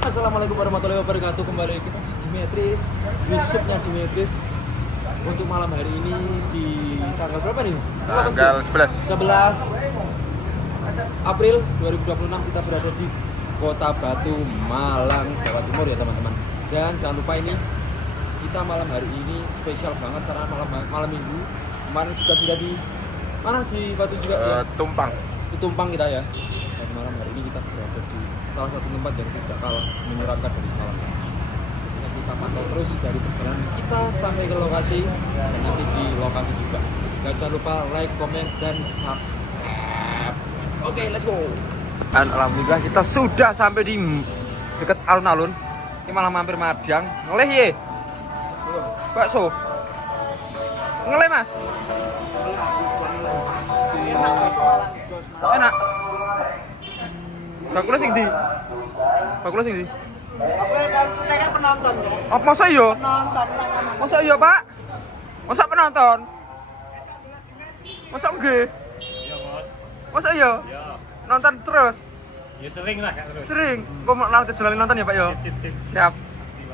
Assalamualaikum warahmatullahi wabarakatuh. Kembali kita di Dimetris, Yusufnya Dimetris. Untuk malam hari ini di tanggal berapa nih? Tanggal 11 April 2026 kita berada di Kota Batu, Malang, Jawa Timur ya teman-teman. Dan jangan lupa ini kita malam hari ini spesial banget karena malam minggu. Kemarin juga sudah di mana di Batu juga ya? Tumpang. Di Tumpang kita ya. Dan malam hari ini kita berada di salah satu tempat yang tidak kalah menyeramkan dari semalam. Kita pantau terus dari perjalanan kita sampai ke lokasi dan nanti di lokasi juga. Jangan lupa like, komen, dan subscribe. Oke, let's go. Dan alhamdulillah kita sudah sampai di dekat alun-alun. Ini malah mampir Madang. Ngeleh ye. Bakso. Ngeleh Mas. Enak. Bakula sing ndi? Bakula sing ndi? Aku kan penonton ya. Apa masa iya? Penonton Masa iya, Pak? Masa penonton? Masa nggih? Iya, Bos. Masa iya? Ya. Nonton terus? Ya sering lah Kak terus. Sering. Kok mau lanjut jalan nonton ya, Pak ya? Sip. Siap.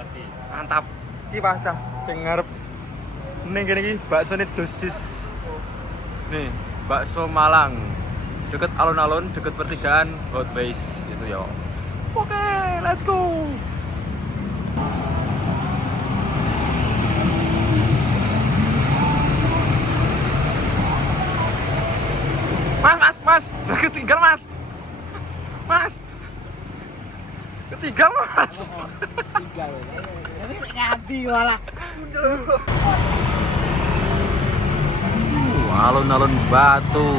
Pasti. Mantap. Iki pacah sing ngarep ning kene iki baksone Josis. Nih, bakso Malang. Deket alun-alun, deket pertigaan Hot Base itu ya. Oke, let's go. Mas, udah ketinggal Mas. Mas. Ketinggal Mas. tinggal. Ini nganti malah. Alun-alun Batu.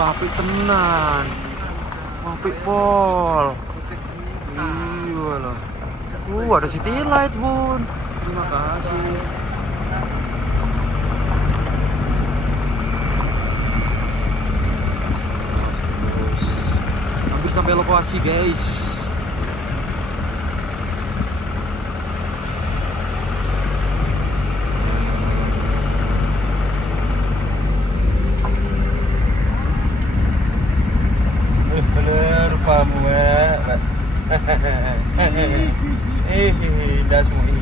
Apik tenan. Apik pol. Iya lah. Ada city light, Bun. Terima kasih. Terus hampir sampai lokasi, guys. Bener kamu dasmu ini.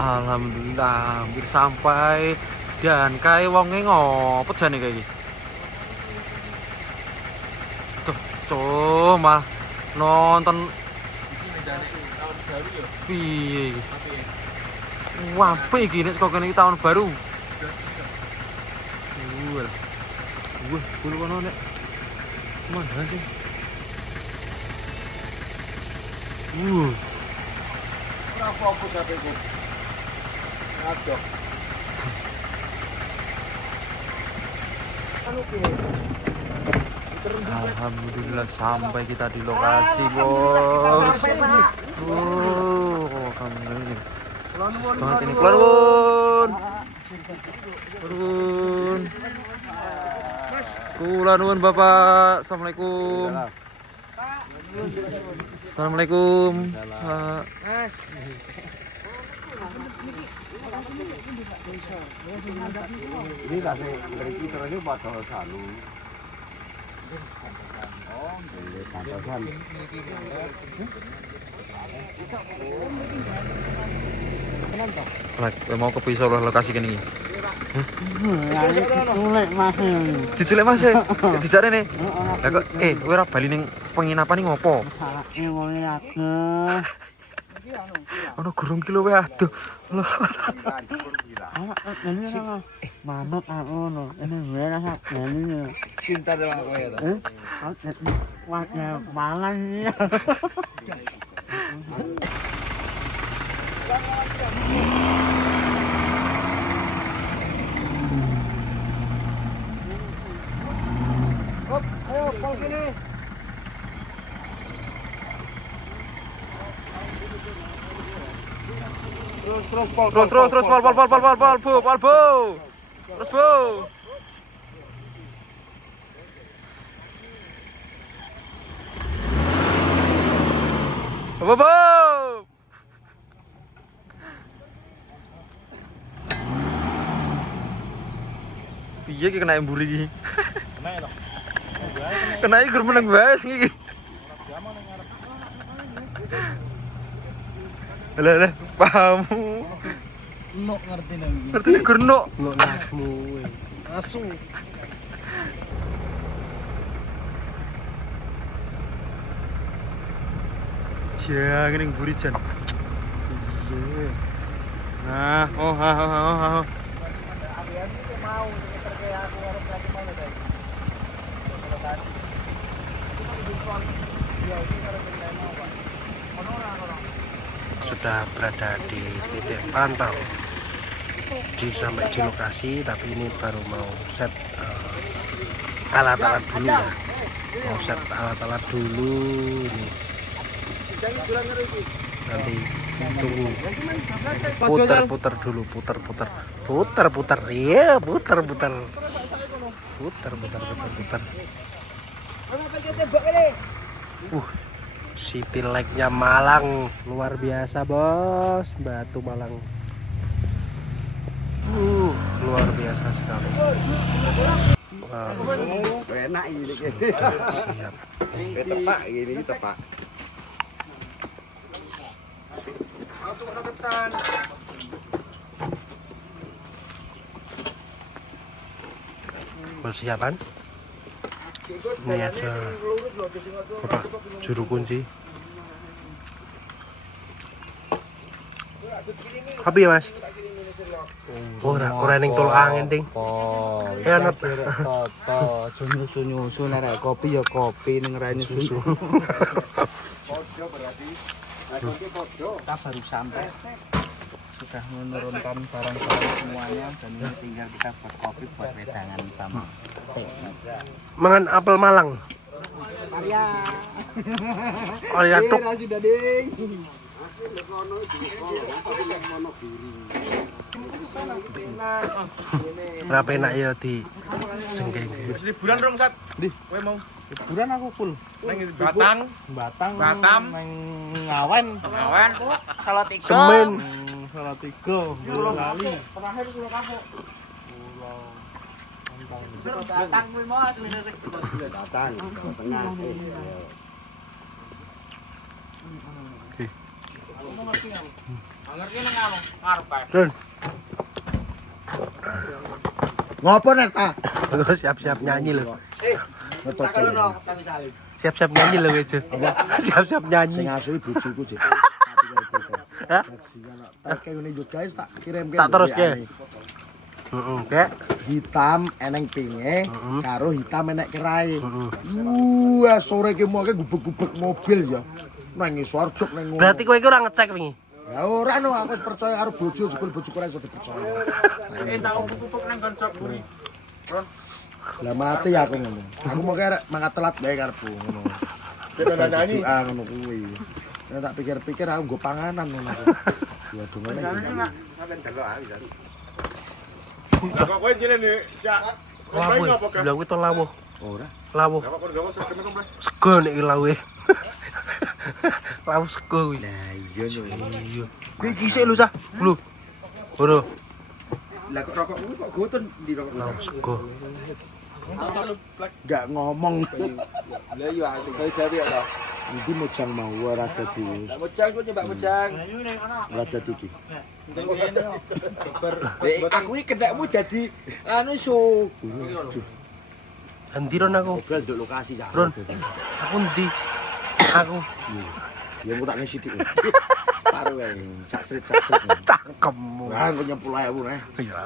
Alhamdulillah hampir sampai dan kayak wonge ngopo jane kayak iki. Tuh mah nonton Tahun baru ya. piye iki? Wah, apik iki nek kok kene tahun baru. Bulu kono nek. Mana sih? Ora fokus HP ku. Aduh. Alhamdulillah sampai kita di lokasi, Bos. Alhamdulillah ini. Banget ini keluar, Bun. Turun. Kula nuwun Bapak. Assalamualaikum. Assalamualaikum. Pak. Mas. Ini kasih mriki terus padha salu. Oh, nggih, pantesan. Mau ke pisau lokasi kene iki. Mulai Mas. Diculek Mas e. Dijare ne. Lah kok kowe ora bali ning penginapan iki ngopo? Sake mulai aku. Ono gurung kilo wae aduh. Loh. Ini sama manuk aku no. Ini merah ini. Cinta dengan aku ya. Wahnya malang ya. Ayo, pol sini. Terus pol bu. Terus bu. Bu. Piye ki kena emburi iki? Kena iki gur meneng wae sing iki. Lah, paham. Nok ngerti nang iki. Ngerti nek gur nok. Nok nasmu. Asu. Jangan yang buri jan. Iya. Nah, oh. Sudah berada di titik pantau sampai di lokasi, tapi ini baru mau set alat-alat dulu ya. Mau set alat-alat dulu nih. Nanti tunggu putar dulu, putar iya, putar City Lake-nya Malang luar biasa bos, Batu Malang luar biasa sekali. Enak ini. Siap. Tepak gini tepak. Persiapan. Ini ada apa? Juru kunci. Kopi ya mas? Ora ning tol angin ting. Enak. Toto, nyusu nek kopi ya kopi ning rene susu. Kita baru sampai, sudah menurunkan barang-barang semuanya dan ini tinggal kita buat kopi buat wedangan sama teh. Mangan apel Malang. Arya tuk. Berapa enak ya di jengking. Liburan dong Sat. Di, kowe mau Liburan aku full. nang Batang, Batam, nang Ngawen. Salatiga. Semen. Salatiga, Boyolali. Terakhir Pulau Kapuk. Batang kuwi mau asline sing Batang, tengah. ngerti nang ngarep ae. Dun, Ngopo nek ta? siap-siap nyanyi loh. Betul. Siap-siap nyanyi loh Wejo. Siap-siap nyanyi. Sing asui bojoku sih. Hah? Tak ngene yo guys tak kirim Tak terus ke. Kek. Hitam eneng pinge karo hitam enek kerae. Heeh. Sore ki moke gubek-gubek mobil ya. Nang ngisor juk nang ngono. Berarti kowe iki ora ngecek wingi. Ya ora no aku wis percaya karo bojo jebul bojoku ora iso dipercaya. Tak kupuk nang goncok buri. Lah mati aku ngono. Aku moke arek mangkat telat bae karepku ngono. Kita nyanyi ngono kuwi. Nek tak pikir-pikir aku nggo panganan ngono. Ya dongane. Sampeyan delok ae jan. Kok kowe jenenge sak Lawuh. Lha kuwi to lawuh. ora. Lawuh. Apa kok gawe sak kemen Sego nek iki lawuhe. Lawuh sego kuwi. Lah iya no. Iya. Kuwi kisik lho cah. Lho. Ora. Lah kok rokok kuwi kok goten di rokok. Lawuh sego. Enggak ngomong. Lah iya aku gawe dadi ya. Iki mojang mau ora dadi. Mojang kok coba mojang. Ora dadi iki. Aku iki kendakmu dadi anu su. Endi ron aku? Ngobrol nduk lokasi ya. Ron. Aku endi? Aku. Ya aku tak ngisi sithik. Karo wae sak-srit. Cangkemmu. Wah, kok 10.000 nih. Ya.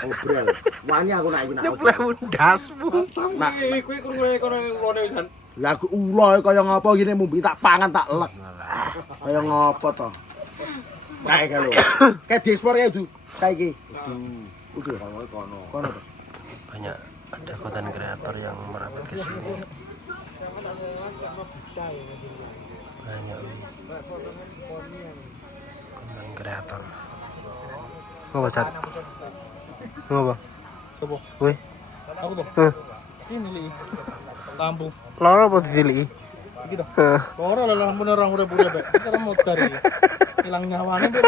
Ngobrol. Wani aku nak iki nak. Nyeplewu ndasmu. Nak Kuwi krungune kono wisan. lah aku ulo kaya ngapa gini mumbi tak pangan tak elek. Kaya ngapa to? Kae kalau. Kayak diekspor ya itu. Kayak iki. Udah kono. Kono to. Banyak ada konten kreator yang merapat ke sini. Banyak. Konten kreator. Apa Sat? Apa? Sopo? Kowe? Aku tuh. Heh. Ini li. Lampu. Loro apa diliki? Iki toh. Loro lah lampu orang udah Bek. Kita motor iki. Hilang nyawane, Bek.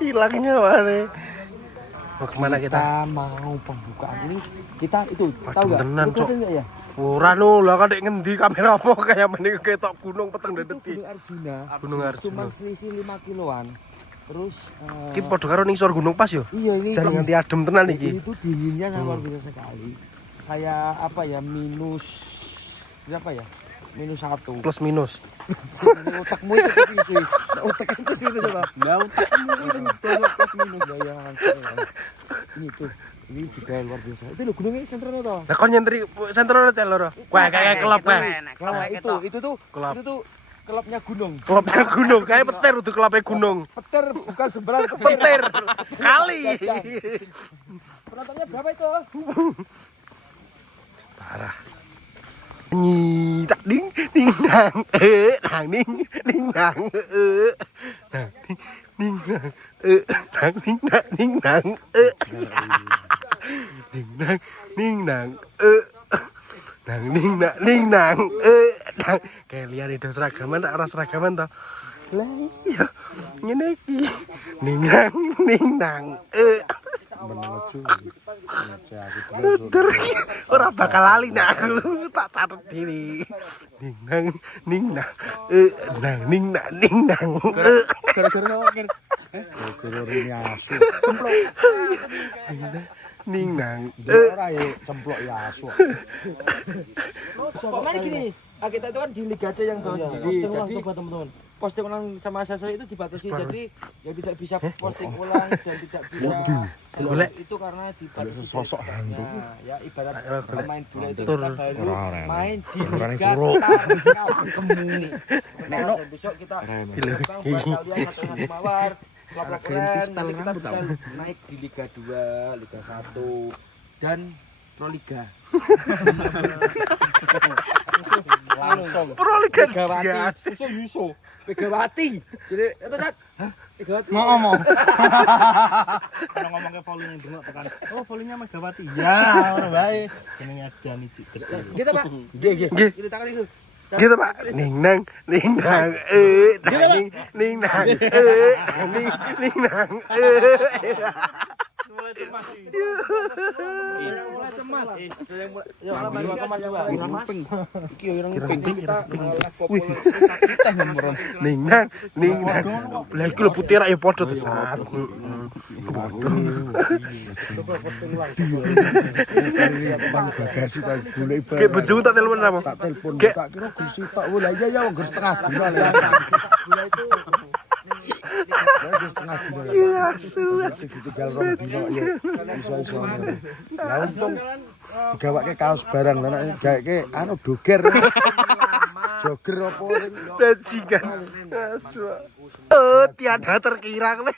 Hilang nyawane. Mau kemana kita? Kita mau pembukaan ini. Kita itu tahu Waduh, enggak? tenan, Cok. Ya? Ora no, lah kan ngendi kamera apa kayak mending ketok gunung peteng Itu dedeti. Gunung Arjuna. Gunung Cuma Arjuna. selisih 5 kiloan. Terus Iki padha karo ning isor gunung pas yo. iya ini Jan nganti adem tenan iki. itu dinginnya sangat luar biasa sekali. Kayak apa ya minus berapa ya? Minus 1. Plus minus. Otakmu itu cuy. Otakmu plus minus apa? Nah, otakmu itu plus minus. Bayangan. Ini tuh. Ini juga luar biasa. Itu loh gunungnya sentralnya toh. Lah kon nyentri sentro cel loro. Wah kayak kelop kae. Nah, itu tuh Kelop. itu tuh kelopnya gunung. Kelopnya gunung, kayak petir udah kelopnya gunung. Petir bukan sembarang Petir. Kali. Penontonnya berapa itu? Parah. Nyi tak ding nang nang ding nang nang ding nang nang ding nang ding nang ding nang nang ding nang nang kayak lihat itu seragaman tak arah seragaman toh lah iya ngene iki ding nang Menuju. Ter ora bakal lali nak aku tak catet dhewe. Ning nang Gara-gara ngakir. Gara-gara ini asu. Cemplok. ning nang Ora ya cemplok ya asu. Pokoknya gini, kita itu kan di Liga C yang bawah posting ulang coba teman-teman. Posting ulang sama saya itu dibatasi, jadi yang tidak bisa posting ulang dan tidak bisa golek itu karena dibatasi Sosok hantu. Nah, ya ibarat main bola itu Tur. kita baru Ora, main di Orangnya Liga turu. Cangkemmu. Nah, dan besok kita terbang buat kalian latihan mawar, klub-klub keren, nanti kita bisa naik di Liga 2, Liga 1 dan Pro Liga. Langsung Pro Liga Megawati, Yuso, Megawati. Jadi itu Sat. Megawati. Ngomong. Kalau ngomong ke Pauline dulu tekan. Oh, Pauline Megawati. Ya, ora bae. Jenenge Adani Cik. Gitu, Pak. Nggih. Ini tangan itu. Gitu Pak. Ning nang ning nang Mulai cemas. Mulai cemas. Yo, lama 2,2. Ramping. Iki yo ireng ping. Kita nomor. ning nang lah iku lho putih rak ya padha to Sat. Bang bagasi Pak golek barang. Kayak bojomu tak telepon apa? Tak telepon Kayak- tak kira Gusti tok. Oh lah iya ya wong Gus setengah gula lah. Gula itu Ya Gus setengah gula. Iya, asu. Tinggal rong dino ya. Iso-iso. Ya untung digawake kaos barang ana gaweke anu doger. Joger apa sing Bajingan. Asu. Oh, tiada terkira kowe.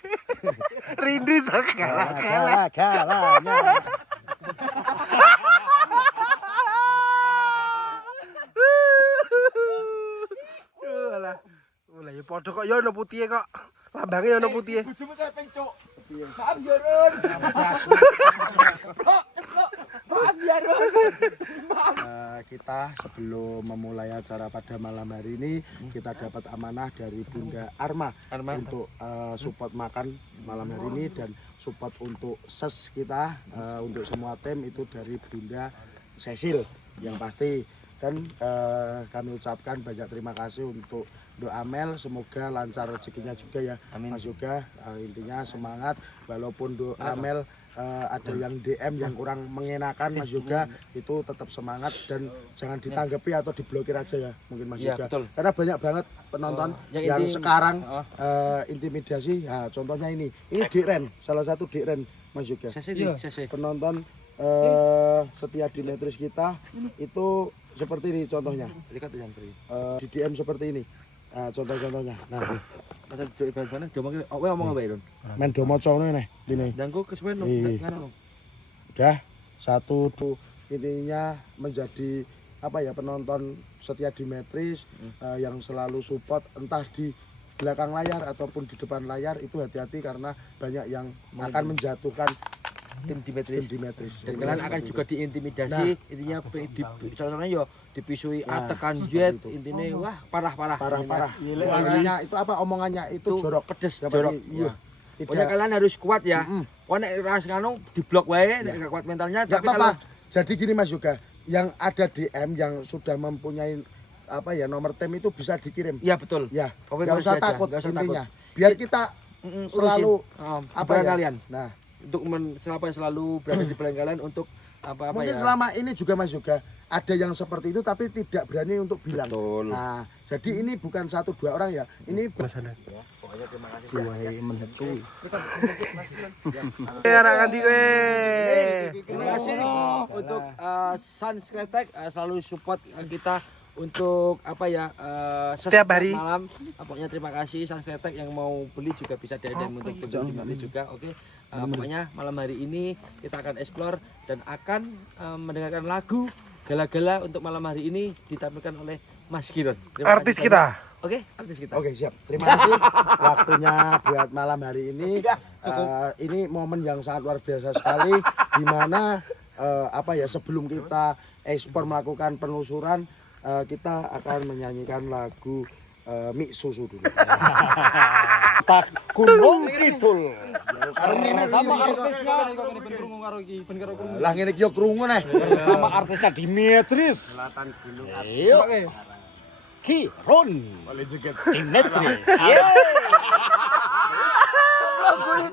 Rindu segala-gala. galanya. Alah. Lah ya padha kok ya ono putih kok. Lambange ono putih. bojomu tak ping, Cuk. Maaf ya, Ron. Maaf ya, Ron. Kita sebelum memulai acara pada malam hari ini kita dapat amanah dari Bunda Arma untuk support makan malam hari ini dan support untuk ses kita untuk semua tim itu dari Bunda Cecil yang pasti dan kami ucapkan banyak terima kasih untuk doa Mel, semoga lancar rezekinya juga ya. Amin. Mas Yoga intinya semangat walaupun doa Mel ada yang DM yang kurang mengenakan Mas Yoga itu tetap semangat dan jangan ditanggapi atau diblokir aja ya mungkin Mas Ya, Yoga betul. karena banyak banget penonton yang sekarang intimidasi. Nah, contohnya ini Dikren, salah satu Dikren Mas Yoga. Sese. Penonton setia dinetris kita itu seperti ini contohnya. Dekat yang beri. Di DM seperti ini. Nah, contoh-contohnya. Nah, Masa jok ibadah ngomong ngomong apa, Ron? main domoco nih ini. Dan kok kesuwen Iya. ngono. Udah satu tuh intinya menjadi apa ya penonton setia Dimetris yang selalu support entah di belakang layar ataupun di depan layar itu hati-hati karena banyak yang akan menjatuhkan tim tim Dimetris. Dimetris. Dan kalian akan juga diintimidasi, intinya soalnya yo dipisui tekan jet, intinya wah parah. Parah. Omongannya itu apa? Omongannya itu jorok, pedes, Dapat jorok. iya. Pokoknya kalian harus kuat ya. Kok nek ras nganu diblok wae, nek gak kuat mentalnya. Nggak Tapi apa-apa. kalau Jadi gini Mas Yoga, yang ada DM yang sudah mempunyai apa ya nomor tim itu bisa dikirim. iya betul. Ya, Pokoknya nggak harus usah aja, takut nggak usah intinya. Biar kita selalu apa ya kalian Nah, untuk selalu berada di belakang kalian untuk apa mungkin ya. selama ini juga Mas Yoga ada yang seperti itu tapi tidak berani untuk bilang. Betul. Nah, jadi ini bukan 1-2 orang ya. Ini Terima kasih untuk Sans Kretek selalu support kita untuk apa ya Setiap hari. malam. Pokoknya terima kasih Sans Kretek yang mau beli juga bisa DM untuk Dimetris juga. Oke. Pokoknya malam hari ini kita akan explore dan akan mendengarkan lagu Gala-Gala untuk malam hari ini ditampilkan oleh Mas Giron. Terima Artis kasih kita. banyak. Oke, artis kita. Oke, siap. Terima kasih waktunya buat malam hari ini. Ini momen yang sangat luar biasa sekali di mana apa ya sebelum kita ekspor melakukan penelusuran kita akan menyanyikan lagu Mie Susu dulu. Gunung Kidul. Sama artisnya. Lah ngene iki yo krungu neh. Sama artisnya Dimetris. Selatan Gunung. Ayo. Giron. Dimetris.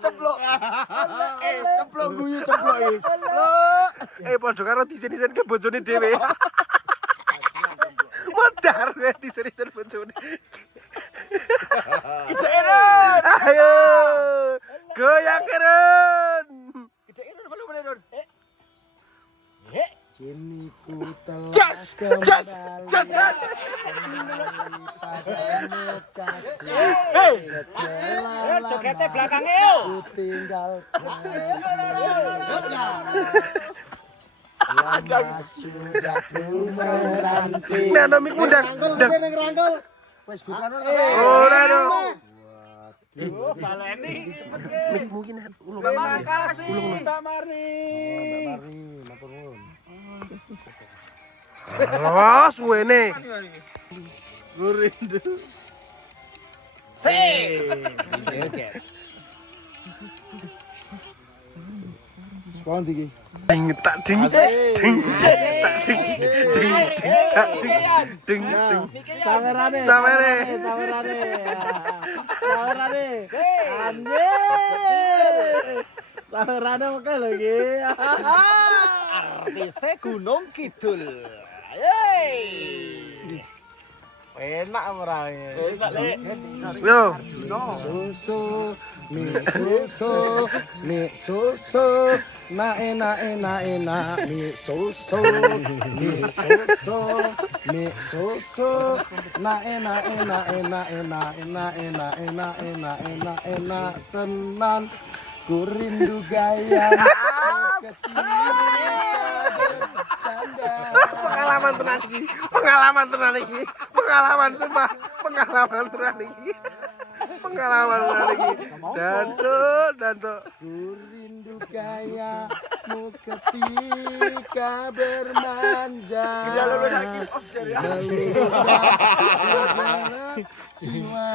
Ceplok. Ceplok guyu. Padha karo disen-disen ke bojone dhewe. Modar kowe disen-disen bojone. Ayo. Goyang Kiron. Kini ku telah kembali padamu kasih. Setelah Jogetnya lama belakangnya yo. ku tinggalkan. Lama sudah ku menanti. Nah, nomik mundang. Wes bukan Ora dong. Baleni. Mungkin ulung. Terima kasih Mbak Mari. Mari, matur nuwun. Wah, suwene. Sepon iki. Ding tak ding tak ding tak ding. Sawerane. Anjir. Sawerane oke lho iki. Artise Gunung Kidul. Yeay. Enak ora ya? Enak lek. Yo. Susu, mie susu, na enak, mie susu, na enak, tenan, ku rindu gaya. Pengalaman tenan iki. Pengalaman sumpah. Pengalaman tenan iki. Dan cuk. Ku rindu gayamu ketika bermanja. Meludah jiwa.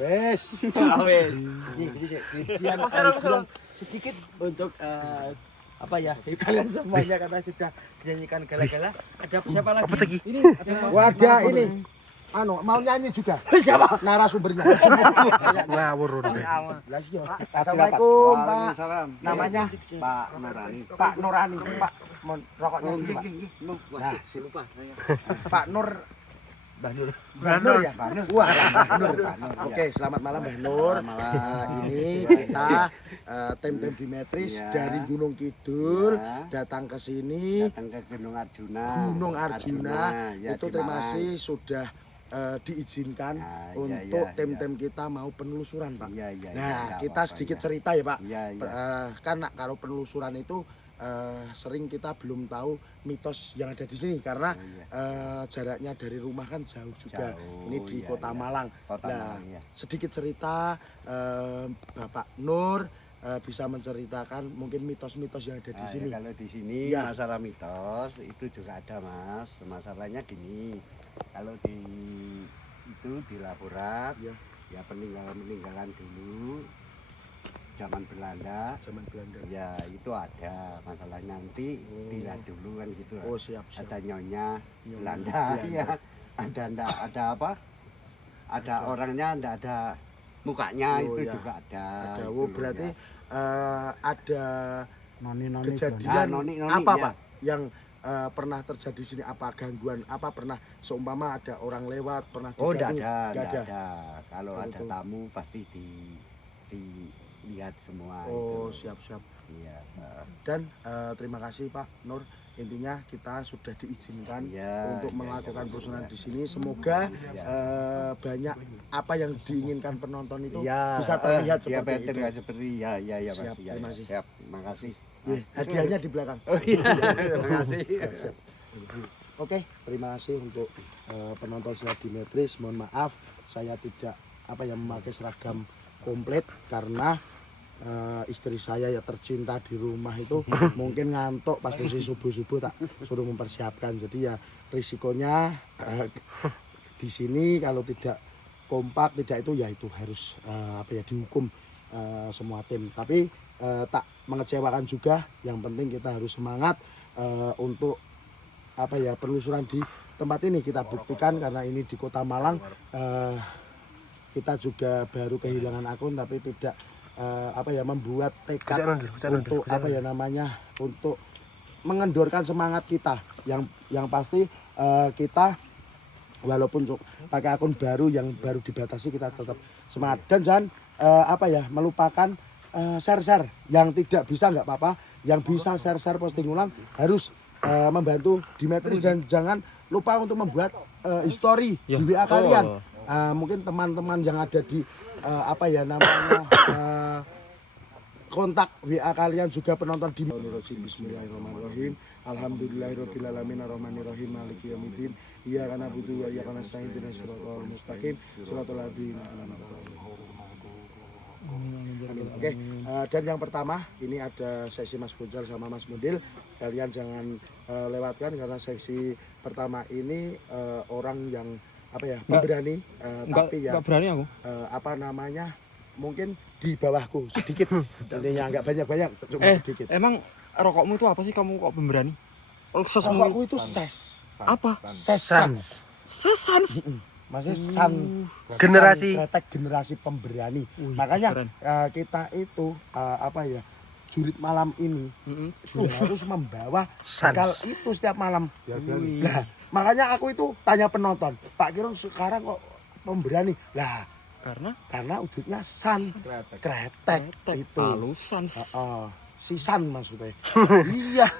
Wes. Sedikit untuk apa ya kalian semuanya karena sudah dinyanyikan Gala-Gala. Ada siapa lagi? Apa lagi? Ini ada Wadah ini. Mau nyanyi juga. siapa? Narasumbernya. Ngawur udah. Lah iya. Assalamualaikum, Pak. Namanya Pak Nurani. Pak rokoknya dulu, Pak. Nah, lupa. Pak Nur Mbah Nur ya? Wah, Mbah Nur. Oke, selamat malam Mbah Nur. Ini kita tim Dimetris dari Gunung Kidul datang ke sini. Datang ke Gunung Arjuna. Ya, Itu terima kasih sudah diizinkan untuk tim-tim kita mau penelusuran, Pak. Nah, kita sedikit cerita ya, Pak. Kan kalau penelusuran itu sering kita belum tahu mitos yang ada di sini karena jaraknya dari rumah kan jauh juga. Jauh, Ini di iya, Kota iya. Malang. Kota Nah, Malang, ya. sedikit cerita Bapak Nur bisa menceritakan mungkin mitos-mitos yang ada di Nah, sini. ya, kalau di sini Ya. masalah mitos itu juga ada Mas. Masalahnya gini, kalau di laporan Ya. ya peninggalan dulu zaman Belanda Zaman Belanda. ya itu ada masalahnya nanti dilihat dulu kan gitu. Oh, siap. Ada nyonya Nyonya Belanda ya, ada apa? Ada orangnya, ndak ada mukanya, Oh, itu ya. juga ada. Ada. itu Oh, loh, berarti ya. ada Noni-noni kejadian noni-noni, apa ya. Pak yang pernah terjadi di sini? Apa gangguan apa pernah seumpama ada orang lewat pernah Oh, diganggu? enggak Nggak ada. Kalau Oh, ada itu. tamu pasti dilihat semua. Oh, itu. siap. Iya. Dan terima kasih Pak Nur. Intinya kita sudah diizinkan Iya, untuk iya, melakukan iya, perusahaan iya. di sini. Semoga Iya. banyak apa yang diinginkan penonton itu Iya, bisa terlihat iya, seperti itu. terlihat seperti ya, Siap, Mas. Ya, terima ya, kasih. siap. Makasih. Hadiahnya di belakang. Oh iya, terima kasih. Siap. Oke, terima kasih untuk penonton secara dimetris. Mohon maaf saya tidak memakai seragam komplit karena istri saya ya tercinta di rumah itu mungkin ngantuk pas posisi subuh-subuh tak suruh mempersiapkan. Jadi ya risikonya di sini kalau tidak kompak tidak itu ya itu harus dihukum semua tim. Tapi tak mengecewakan juga. Yang penting kita harus semangat untuk penelusuran di tempat ini kita buktikan karena ini di Kota Malang. Kita juga baru kehilangan akun tapi tidak membuat tekad untuk untuk mengendorkan semangat kita. Yang pasti kita walaupun pakai akun baru yang baru dibatasi kita tetap semangat dan jangan melupakan share yang tidak bisa nggak apa-apa, yang bisa share posting ulang harus membantu Dimetris dan jangan lupa untuk membuat history di WA kalian. Mungkin teman-teman yang ada di kontak WA kalian juga penonton di Bismillahirrahmanirrahim. Alhamdulillahirobbilalamin arrahmanirrahim maliki yaumiddin. Iyyaka na'budu wa iyyaka nasta'in ihdinas siratal mustaqim siratal ladzina Oke, dan yang pertama ini ada sesi Mas Buncal sama Mas Mudil. Kalian jangan lewatkan karena sesi pertama ini orang yang pemberani, tapi ya enggak berani aku. mungkin di bawahku sedikit. Intinya enggak banyak-banyak, cuma sedikit. Emang rokokmu itu apa sih kamu kok pemberani? Rokokku itu ses. Apa? Sesan. Sesan. Maksudnya san Generasi. kretek generasi pemberani. Makanya kita itu jurit malam ini harus membawa bekal itu setiap malam. Nah, makanya aku itu tanya penonton, Pak Kirung sekarang kok pemberani? Lah, karena wujudnya san kretek itu. Halusan. Sisan maksudnya. Iya.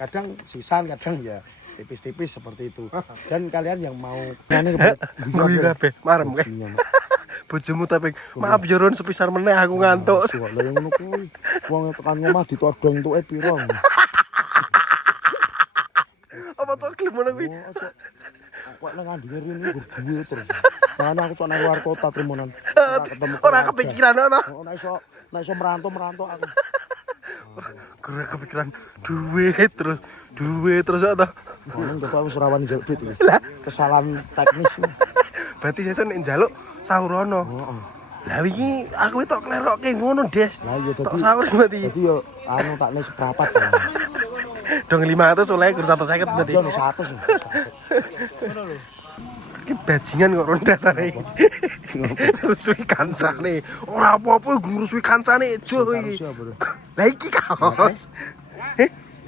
Kadang sisan, kadang ya tipis-tipis seperti itu. Dan kalian yang mau Guyu kabeh, marem kae. Bojomu tapi maaf Yoron sepisar meneh aku ngantuk. Lah yang ngono kuwi. Wong tekan omah ditodong entuke piro. Apa cok klip ngono kuwi? Kok nang andine rene berduwe terus. Mana aku sok nang luar kota trimonan. Ora kepikiran ana. Nek iso merantau aku. Ora kepikiran duit terus ta. Nang kok wis rawan njaluk duit. Kesalahan teknis. Berarti sesuk nek njaluk sahurana. Heeh. Lah wingi aku tok klerokke ngono, Des. Lah iya Tok sahur berarti. dadi yo tak nek seprapat. Dong 500 oleh kur 150 berarti. Yo 100. Iki bajingan kok ronda sare. Rusui kancane. Ora apa-apa ngurusui kancane jo iki. Lah iki kaos.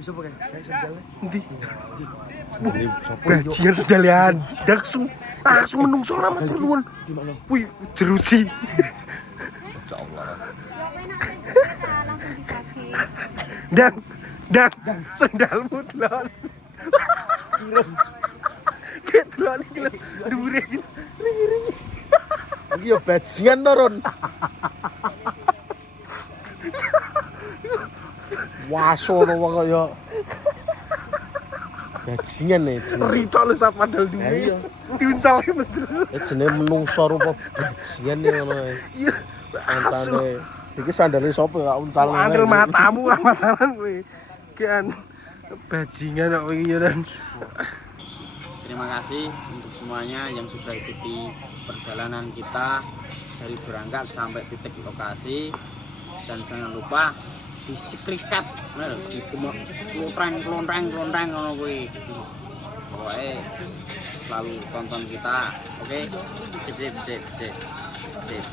Iso pakai sandal. Endi? Bajingan sedalian. Daksu. Langsung menungso ora matur nuwun. Wih, jeruji. Dan sendalmu delon. Ket delon iki lho. Dhuwure iki. Iki yo bajingan to, Ron. Waso to kok ya. Bajingan nih. Ritok lu saat padahal duwe. Diuncal menjero. Jenenge menungso rupa bajingan ya ngono. Iya. Antane iki sandale sapa gak uncal. Andel matamu matalan kowe. Kan bajingan kok iki ya dan. Terima kasih untuk semuanya yang sudah ikuti perjalanan kita dari berangkat sampai titik lokasi, dan jangan lupa disekrikat, kelontreng ngono kuwi. Pokoknya selalu tonton kita, oke? Sip.